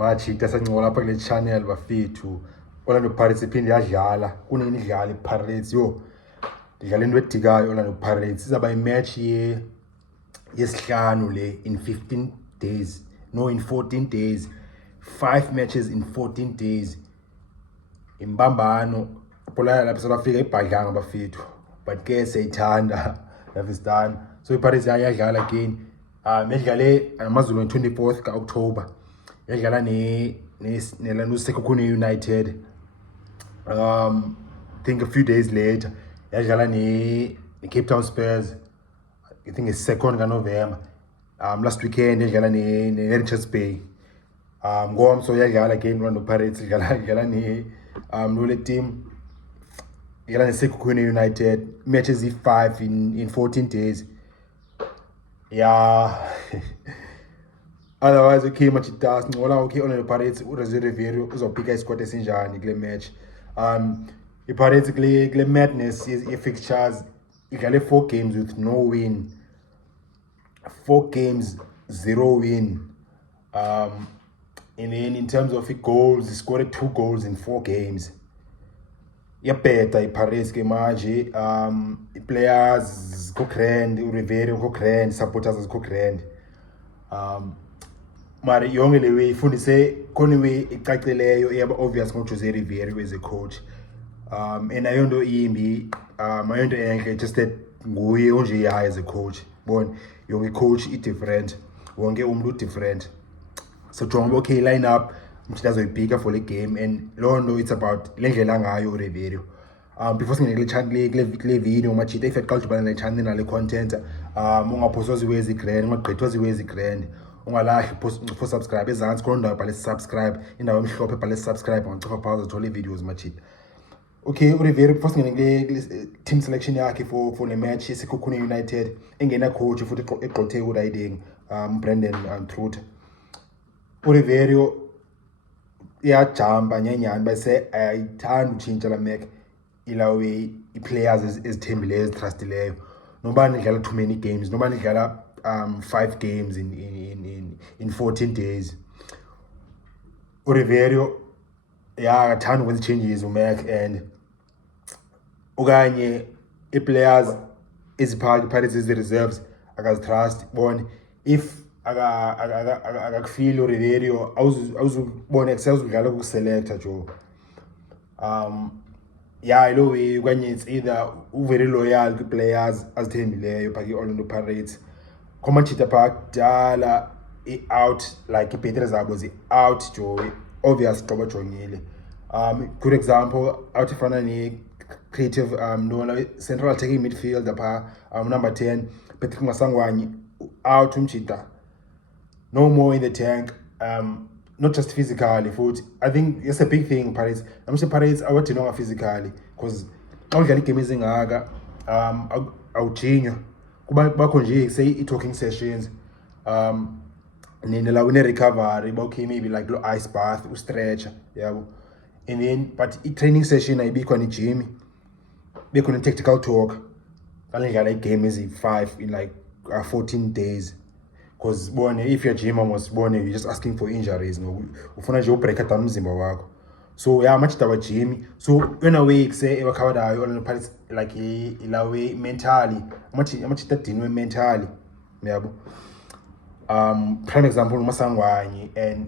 Machita sancola lapha kule channel bafethu. Orlando Pirates iphinde yadlala. Kunini idlala iPirates yo. Idlala into edikayo Orlando Pirates. Izaba imatch yesihlanu le in 15 days. No, in 14 days. 5 matches in 14 days. Imbambano. Polaya lapha South Africa ibhadlanga bafethu. But ke siyayithanda. Love is done. So iPirates yadlala again. Medlale amazulu on 24th ka-October. Yadlala ne Sekhukhune United. I think a few days later, yadlala ne Cape Town Spurs. I think it's 2nd November. Last weekend yadlala ne Richards Bay. So yadlala again Orlando Pirates. Yadlala ne no team. Yadlala ne Sekhukhune United. Matches 5 in 14 days. Yeah. Otherwise, okay, much it does. Okay, Orlando Pirates, Rivero, uzopika isquad esinjani kule match. iPirates kule madness fixtures idlale 4 games with no win. 4 games, 0 win. And then in terms of goals, he scored 2 goals in 4 games. Yabeta iPirates ke manje. Players go grand, Rivero go grand, supporters go grand. Mari yonke le way ifundise khona way icacileyo eyaba obvious ngoJose Rivero as a coach. And ayonto imbi, ayonto enhle, just that nguye onje yayo as a coach. Bon, yonke coach different, wonke umuntu different. So jonga okay line up mthi azoyibhika for the game, and londo it's about lendlela ngayo Rivero. Before singene kule video machita if eqala ubana le channel nale content, ungaphoswa ziwezi grand, ungagqithwa ziwezi grand. Ungalahli for subscribe ezantsi khona ndawo bhale subscribe, indawo emhlophe bhale subscribe, ungacofa pause uthola videos machita. Okay, Rivero first ngene team selection yakhe for le match Sekhukhune United, engena coach futhi egqothe uriding Brandon Truth. Rivero iyajamba nyanyani base ayithanda utshintsha la Mac ilawe i-players ezithembileyo ezitrustileyo. Nobani idlala too many games, nobani idlala 5 games in 14 days. Rivero akathanda ukwenza changes uMac, and okanye i-players eziphakathi Pirates ezi-reserves akazitrust. Bona if akakufeel Rivero awuzubona kusawuzudlala kuselector jo. Ilo way okanye it's either very loyal kwi-players azithembileyo phaa kwi-Orlando Pirates. Komachita phaa kudala i-out, like iibhetri zabo zi-out jo, obvious xa bajongile. Good example, out ifana ne-creative central attacking midfielder phaa number 10 Patrick Masangwani out umchita. No more in the tank, not just physically futhi. I think it's a big thing Pirates. I'm sure Pirates awadinwanga physically, because xa udlala igame ezingaka awujinywa bakho nje say i-talking sessions, nendlela une-recovery okay maybe like lo ice bath ustretcha yabo, and then but i-training session ayibikho ne-gym, bekho ne-tactical talk ngale dlala igame ezi-5 in like 14 days. Because bone if you're gym almost bone you're just asking for injuries, no ufuna nje ubreak down umzimba wakho. So yeah, much dawa gym, so in a way say ewakhawadayo Orlando Pirates like ilawe mentally much tadinwe mentally yabo. Prime example uMasangwani and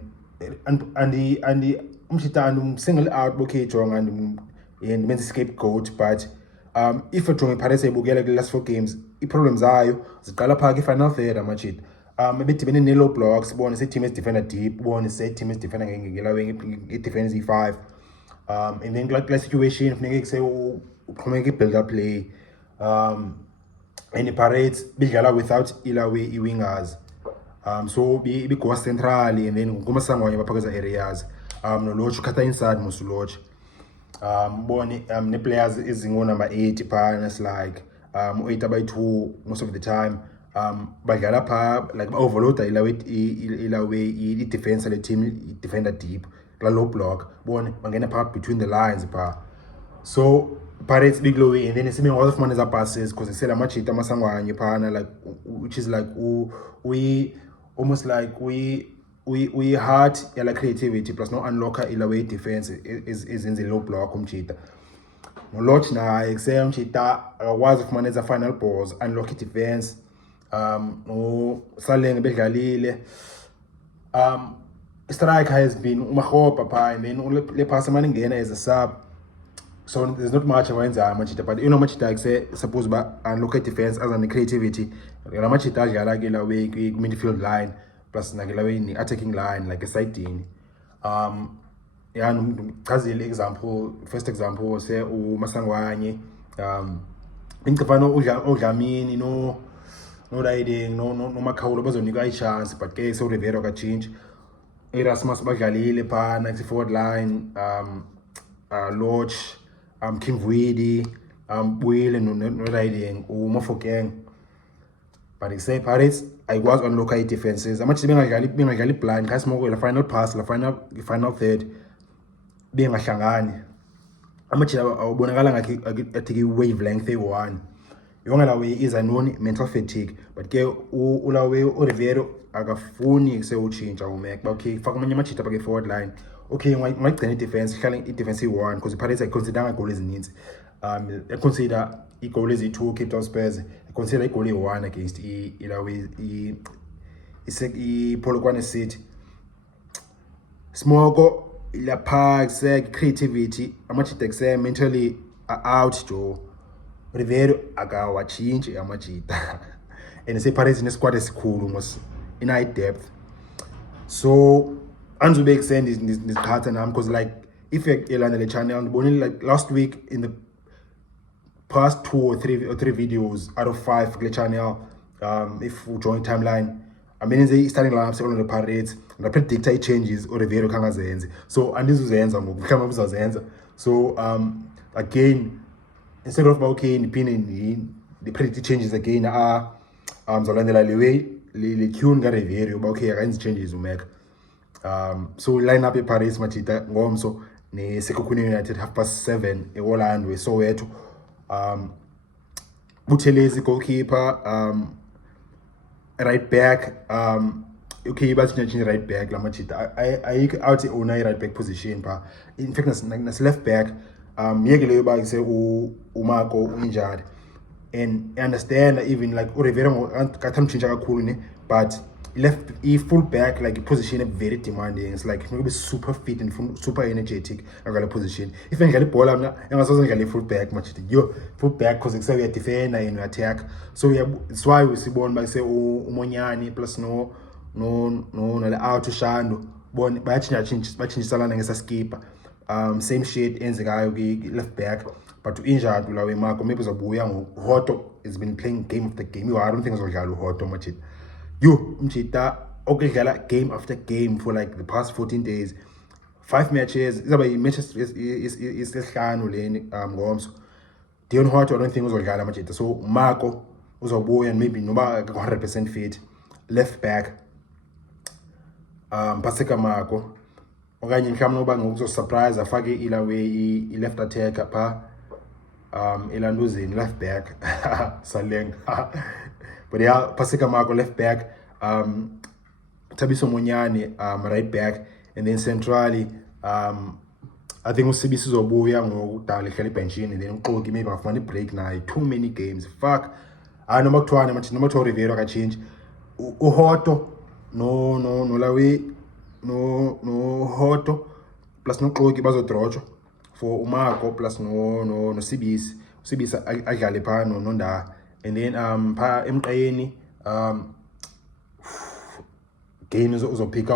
umshita single out okay jonga and men's scapegoat, but if a jonga Pirates ebukela kule last 4 games i-problems ayo ziqala phaka i-final third amachita. Maybe team in low blocks, born say team is defender deep, born say team is defender it defends E5. And then like situation if say build up play, and the Pirates bigala without ilawe wingers. So be go centrally, and then kumasangwanya bapakaza areas. No lodge kata inside musulodge. Born the players is number 8 partners like 8/2 most of the time. Badlala phaa like overloada ilawe i-defense le team defender deep la low block bone bangena phaa between the lines phaa. So Pirates big low way, and then sime ngozofumana eza passes because isela amajita amasangwanye phana, like which is like we almost like we we heart yala creativity plus no unlocker ila way defense is in the low block umchita ngolotch naye kusem umchita akwazi ukufumana eza final balls unlock defense no Saleng bedlalile striker has been umahopa pha and then le pass manje ngena as a sub. So there's not much awenza machita, but you know machita say suppose ba unlock defense as an creativity la machita adlala ke la way midfield line plus na ke la way in attacking line like a side in yeah ngicazile example first example say uMasangwanye ngicabana uDlamini no riding no Makhawulo bazonika i-chance but ke so Rivero ka change Erasmus badlalile pha next forward line Lodge King Vuidi Buyile no riding uMafokeng but he say Paris I was on local defenses amathi bengadlali blind kasi moko la final pass la final third bengahlangani amathi awubonakala ngathi athi wavelength e1 yonke la way is a known mental fatigue but ke ulawe uRivero akafuni se uchinja umek okay faka amanye amachita bake forward line okay ngayigcina defense ihlala i-defense i1 because Paris consider goal ezininzi consider i-goal ezi2 Cape Town Spurs consider i-goal e1 against ilawe iPolokwane City Smoko la park creativity amachita kuse mentally out Joe Rivero akawachinje amachita and say Paris in squad esikhulu mos in high depth so anzobe extend this pattern because like if you elana the channel only like last week in the past 2 or 3 videos out of 5 the channel if we join timeline I mean the starting lineup on the Pirates and I predict it changes or Rivero kangazenzi so andizuzenza ngokuhlama uzazenza so again instead of okay the predict changes again zolandela le way le tune ga Rivero ba okay akenzi changes umeka so line up eParis machita ngomso ne Sekhukhune United 7:30 eHolland we Soweto Buthelezi goalkeeper right back okay bathi right back la machita I out ona right back position pa in fact nas left back yeke leyo ba se uMako injured and I understand even like uRivero kathamchinja kakhulu ne but left full back like position very demanding it's like be super fit and super energetic akala position if ngidlala ibhola mina engasoze ngidlala full back machita yo full back because kusa uya defender and attack so yeah it's why we sibona ba se uMonyani plus no la out Shando bona bachinjisalana ngesa skipper same shit enzekayo ke left back but injured ulawe Marco maybe uzobuya ngoHoto has been playing game after game I don't think uzodlala uHoto machita you mchita okudlala game after game for like the past 14 days 5 matches izaba matches is esihlanu leni ngomso Dion Hoto I don't think uzodlala machita so Marco uzobuya and maybe noba 100% fit left back Paseka Marco okanye mhlawumbe noba ngokuzo surprise afake ilawe i-left attacker pha elanduzini left back Saleng but yeah Paseka Marco left back Thabiso Monyane right back and then centrally I think uSibisi uzobuya ngokudala ehlala ebenchini then uXoki maybe afumana break naye too many games fuck noma kuthiwana manje noma kuthiwa Rivero ka change uHoto no lawe no Hoto plus no Xoki bazodrojo for uMarco plus no Sibisi adlale pha nonda and then pha emqayeni game uzopika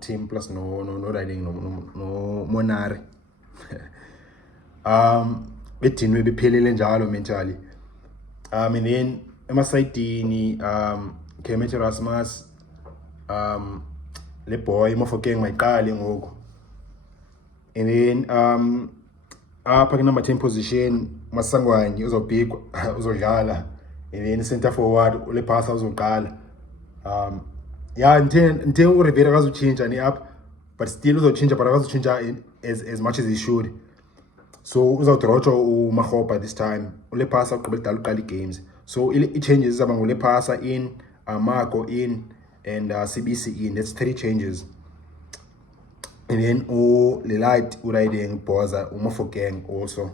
team plus no riding no Monare bedinwe bephelele njalo mentally and then emasayidini Kemet Erasmus le boy Mafokeng mayiqale ngoku and then apha number 10 position Masangwanye uzobhikwa uzodlala and then center forward ule pass uzoqala yeah until uRivero akazuchinja ni up but still uzochinja but akazuchinja as much as he should so uzawudrojo uMahopa this time ule pass aqhubeka dala uqala games so it changes izaba ngule passa in Marco in and CBC in. That's 3 changes. And then Light riding Boza Umofokeng also.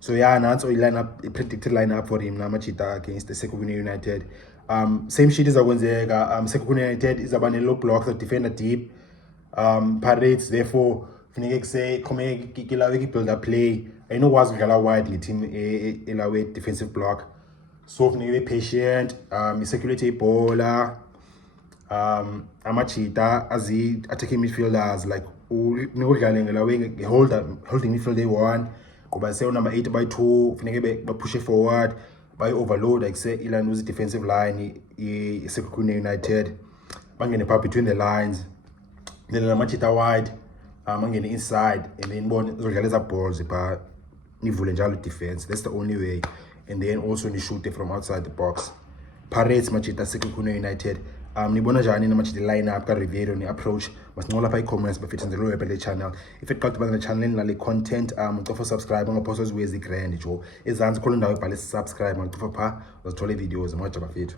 So yeah, and that's a predicted lineup for him Namachita against the Sekhukhune United. Same shit as Sekhukhune United is about a low block that defender deep. Parades therefore say come build a play. I know was widely team a defensive block. So be patient, circulate a bowler, Amachita as the attacking midfielders like holding midfield they want. By say number 8 by 2, by push it forward, by overload, like say Ilan was defensive line, Sekhukhune United, banging the between the lines, then Machita wide, banging inside, and then one balls, but Nivulenjalo defense. That's the only way. And then also they shoot it from outside the box. Parades Machita Sekhukhune United. Nibona jani na match the lineup ka review ni approach mas ngola pa i-comments ba fit in the lower the channel. If it got to the channel na content go for subscribe ngoposos wezi grand jo ezansi khona ndawo ibhale subscribe ngokufa pha uzothola videos ngoja bafethu.